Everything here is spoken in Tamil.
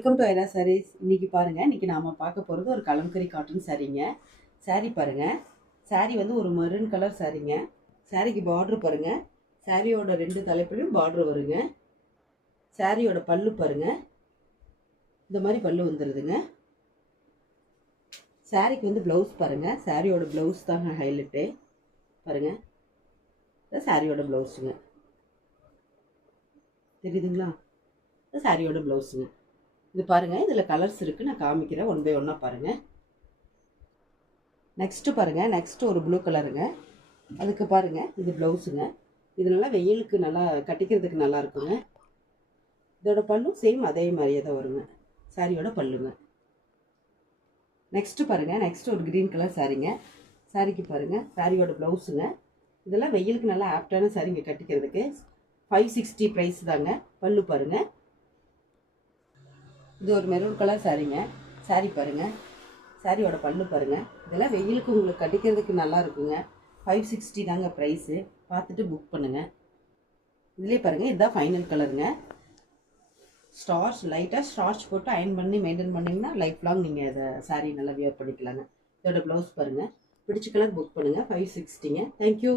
Welcome to Airaa saris. இன்னைக்கு பாருங்க, இன்னைக்கு நாம பார்க்க போறது ஒரு கலம்கரி காட்டன் சாரீங்க. சாரீ பாருங்க, சாரீ வந்து ஒரு மெரூன் கலர் சாரீங்க. சாரீக்கு பார்டர் பாருங்க, சாரியோட ரெண்டு தலைப்புலையும் பார்டர் வருங்க. சாரியோட பல்லு பாருங்க, இந்த மாதிரி பல்லு வந்துடுதுங்க. சாரீக்கு வந்து ப்ளவுஸ் பாருங்க, சாரியோட ப்ளவுஸ் தாங்க ஹைலைட்டு பாருங்க. சாரியோட ப்ளவுஸுங்க தெரியுதுங்களா? சாரியோட ப்ளவுஸுங்க இது பாருங்க. இதில் கலர்ஸ் இருக்குது, நான் காமிக்கிறேன் ஒன் பை ஒன்னாக பாருங்க. நெக்ஸ்ட்டு பாருங்க, நெக்ஸ்ட் ஒரு ப்ளூ கலருங்க. அதுக்கு பாருங்க, இது ப்ளவுஸுங்க. இது நல்லா வெயிலுக்கு நல்லா கட்டிக்கிறதுக்கு நல்லா இருக்குங்க. இதோட பல்லு சேம் அதே மாதிரியே தான் வருங்க, சாரியோட பல்லுங்க. நெக்ஸ்ட்டு பாருங்க, நெக்ஸ்ட் ஒரு க்ரீன் கலர் சாரீங்க. சாரிக்கு பாருங்க, சாரியோட ப்ளவுஸுங்க. இதெல்லாம் வெயிலுக்கு நல்லா ஆப்டான சாரீங்க கட்டிக்கிறதுக்கு. 560 ப்ரைஸ் தாங்க. பல்லு பாருங்க, இது ஒரு மெரூன் கலர் சாரீங்க. சாரீ பாருங்க, சாரியோட பல்லு பாருங்க. இதெல்லாம் வெயிலுக்கு உங்களுக்கு கட்டிக்கிறதுக்கு நல்லா இருக்குங்க. 560 தாங்க ப்ரைஸு. பார்த்துட்டு புக் பண்ணுங்க. இதுலேயே பாருங்க, இதுதான் ஃபைனல் கலருங்க. ஸ்டார்ச் லைட்டாக ஸ்டார்ச் போட்டு அயன் பண்ணி மெயின்டைன் பண்ணிங்கன்னா லைஃப் லாங் நீங்கள் இதை சாரீ நல்லா வியர் பண்ணிக்கலாங்க. இதோட ப்ளவுஸ் பாருங்கள். பிடிச்ச கலர் புக் பண்ணுங்கள். 560ங்க. தேங்க்யூ.